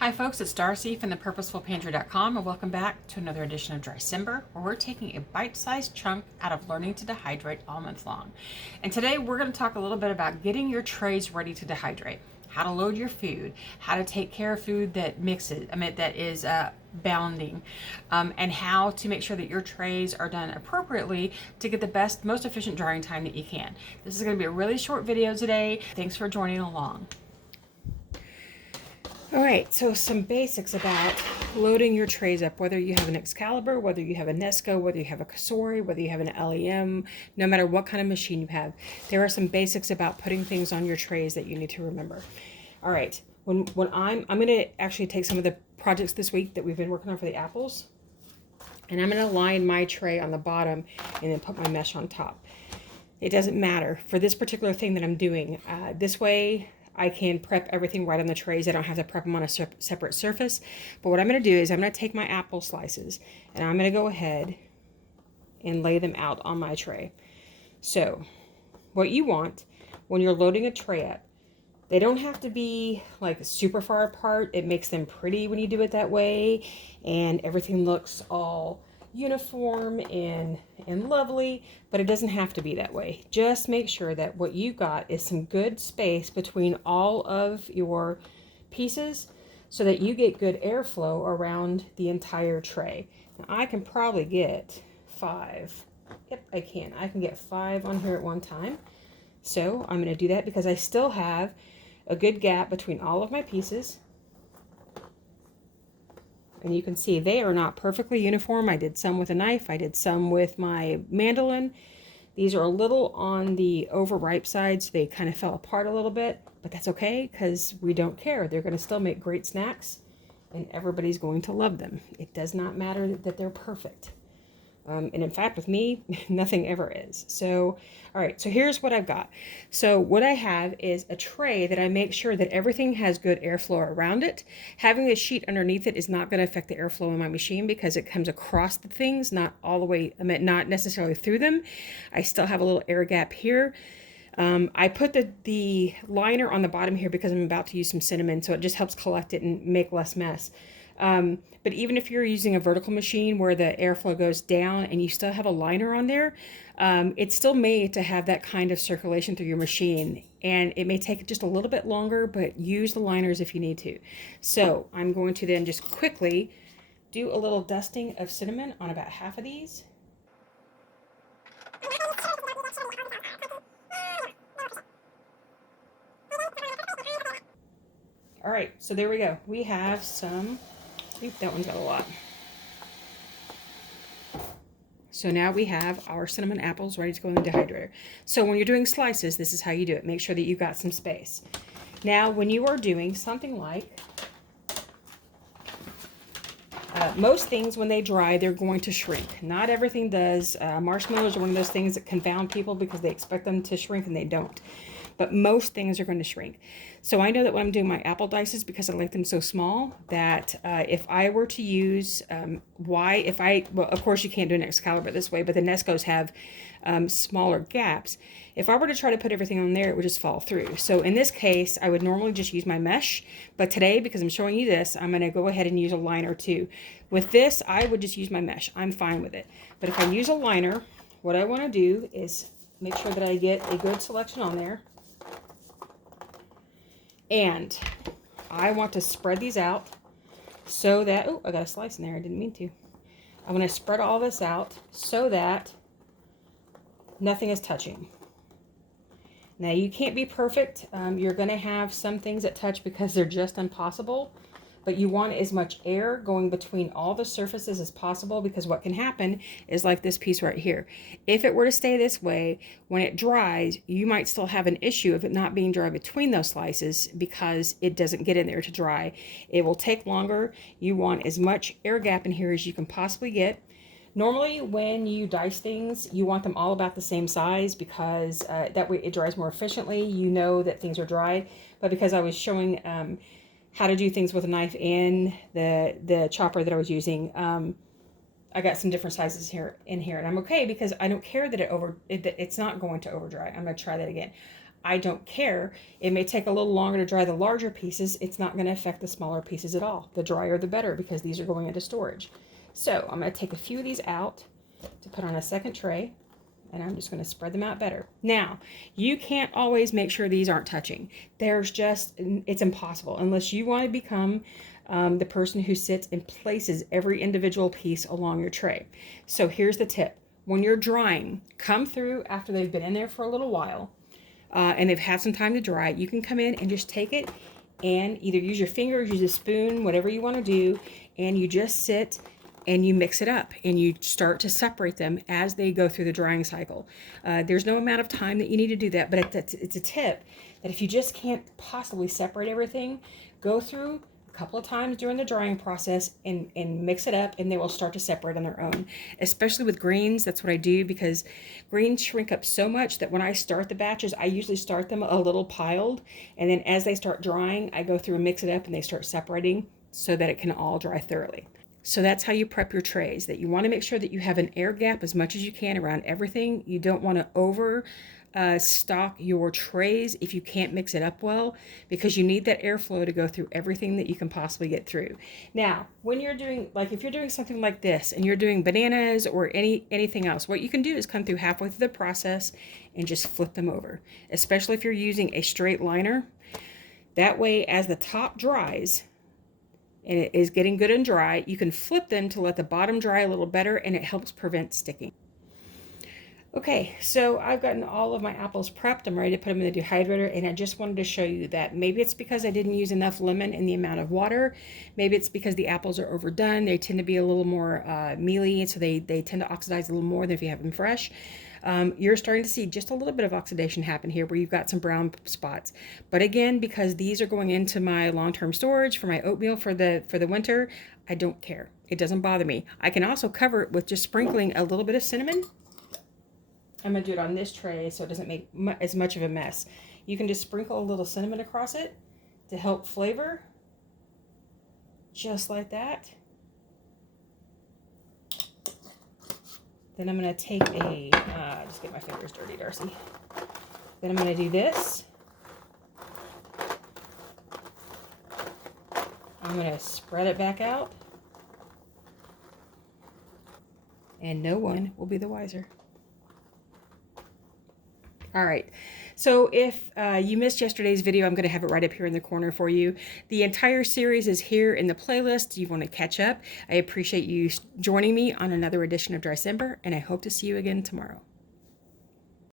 Hi folks, it's Darcy from the Purposeful and welcome back to another edition of DRYCEMBER, where we're taking a bite-sized chunk out of learning to dehydrate all month long. And today we're going to talk a little bit about getting your trays ready to dehydrate, how to load your food, how to take care of food that mixes, that is bounding, and how to make sure that your trays are done appropriately to get the best, most efficient drying time that you can. This is going to be a really short video today. Thanks for joining along. All right, so some basics about loading your trays up, whether you have an Excalibur, whether you have a Nesco, whether you have a Kasori, whether you have an LEM, no matter what kind of machine you have, there are some basics about putting things on your trays that you need to remember. All right, when I'm going to actually take some of the projects this week that we've been working on for the apples, and I'm going to line my tray on the bottom and then put my mesh on top. It doesn't matter for this particular thing that I'm doing. This way, I can prep everything right on the trays. I don't have to prep them on a separate surface. But what I'm going to do is I'm going to take my apple slices and I'm going to go ahead and lay them out on my tray. So what you want when you're loading a tray up, they don't have to be like super far apart. It makes them pretty when you do it that way, and everything looks all uniform and lovely, but it doesn't have to be that way. Just make sure that what you got is some good space between all of your pieces so that you get good airflow around the entire tray. Now, I can probably get 5. Yep, I can get 5 on here at one time. So I'm going to do that because I still have a good gap between all of my pieces. And you can see they are not perfectly uniform. I did some with a knife. I did some with my mandolin. These are a little on the overripe side, so they kind of fell apart a little bit. But that's okay because we don't care. They're going to still make great snacks, and everybody's going to love them. It does not matter that they're perfect. And in fact, with me, nothing ever is. So, all right, so here's what I've got. So what I have is a tray that I make sure that everything has good airflow around it. Having a sheet underneath it is not going to affect the airflow in my machine because it comes across the things, not all the way, not necessarily through them. I still have a little air gap here. I put the liner on the bottom here because I'm about to use some cinnamon, so it just helps collect it and make less mess. But even if you're using a vertical machine where the airflow goes down and you still have a liner on there, it's still made to have that kind of circulation through your machine. And it may take just a little bit longer, but use the liners if you need to. So I'm going to then just quickly do a little dusting of cinnamon on about half of these. All right, so there we go. We have some, oop, that one's got a lot. So now we have our cinnamon apples ready to go in the dehydrator. So when you're doing slices, this is how you do it. Make sure that you've got some space. Now, when you are doing something like, most things when they dry, they're going to shrink. Not everything does. Marshmallows are one of those things that confound people because they expect them to shrink and they don't. But most things are going to shrink. So I know that when I'm doing my apple dices, because I like them so small, that if I were to use, well, of course you can't do an Excalibur this way, but the Nescos have smaller gaps. If I were to try to put everything on there, it would just fall through. So in this case, I would normally just use my mesh. But today, because I'm showing you this, I'm going to go ahead and use a liner too. With this, I would just use my mesh. I'm fine with it. But if I use a liner, what I want to do is make sure that I get a good selection on there. And I want to spread these out so that, oh, I got a slice in there. I didn't mean to. I'm going to spread all this out so that nothing is touching. Now, you can't be perfect. You're going to have some things that touch because they're just impossible. But you want as much air going between all the surfaces as possible, because what can happen is like this piece right here. If it were to stay this way, when it dries, you might still have an issue of it not being dry between those slices because it doesn't get in there to dry. It will take longer. You want as much air gap in here as you can possibly get. Normally, when you dice things, you want them all about the same size because that way it dries more efficiently. You know that things are dry. But because I was showing how to do things with a knife and the chopper that I was using, I got some different sizes here, and I'm okay because I don't care that it's not going to over dry. I'm going to try that again. I don't care. It may take a little longer to dry the larger pieces. It's not going to affect the smaller pieces at all. The drier the better, because these are going into storage. So I'm going to take a few of these out to put on a second tray, and I'm just going to spread them out better. Now, you can't always make sure these aren't touching. It's impossible unless you want to become the person who sits and places every individual piece along your tray. So here's the tip. When you're drying, come through after they've been in there for a little while, and they've had some time to dry. You can come in and just take it and either use your fingers, use a spoon, whatever you want to do, and you just sit and you mix it up and you start to separate them as they go through the drying cycle. There's no amount of time that you need to do that, but it's a tip that if you just can't possibly separate everything, go through a couple of times during the drying process and mix it up, and they will start to separate on their own. Especially with greens, that's what I do, because greens shrink up so much that when I start the batches, I usually start them a little piled, and then as they start drying, I go through and mix it up and they start separating so that it can all dry thoroughly. So that's how you prep your trays, that you want to make sure that you have an air gap as much as you can around everything. You don't want to over stock your trays if you can't mix it up well, because you need that airflow to go through everything that you can possibly get through. Now, when you're doing, like if you're doing something like this and you're doing bananas or anything else, what you can do is come through halfway through the process and just flip them over, especially if you're using a straight liner. That way, as the top dries and it is getting good and dry, you can flip them to let the bottom dry a little better, and it helps prevent sticking. Okay, so I've gotten all of my apples prepped. I'm ready to put them in the dehydrator, and I just wanted to show you that maybe it's because I didn't use enough lemon in the amount of water. Maybe it's because the apples are overdone. They tend to be a little more mealy, so they tend to oxidize a little more than if you have them fresh. You're starting to see just a little bit of oxidation happen here where you've got some brown spots. But again, because these are going into my long-term storage for my oatmeal for the winter, I don't care. It doesn't bother me. I can also cover it with just sprinkling a little bit of cinnamon. I'm going to do it on this tray so it doesn't make as much of a mess. You can just sprinkle a little cinnamon across it to help flavor, just like that. Then I'm going to take just get my fingers dirty, Darcy. Then I'm going to do this. I'm going to spread it back out. And no one will be the wiser. All right, so if you missed yesterday's video, I'm going to have it right up here in the corner for you. The entire series is here in the playlist. You want to catch up. I appreciate you joining me on another edition of DRYCEMBER, and I hope to see you again tomorrow.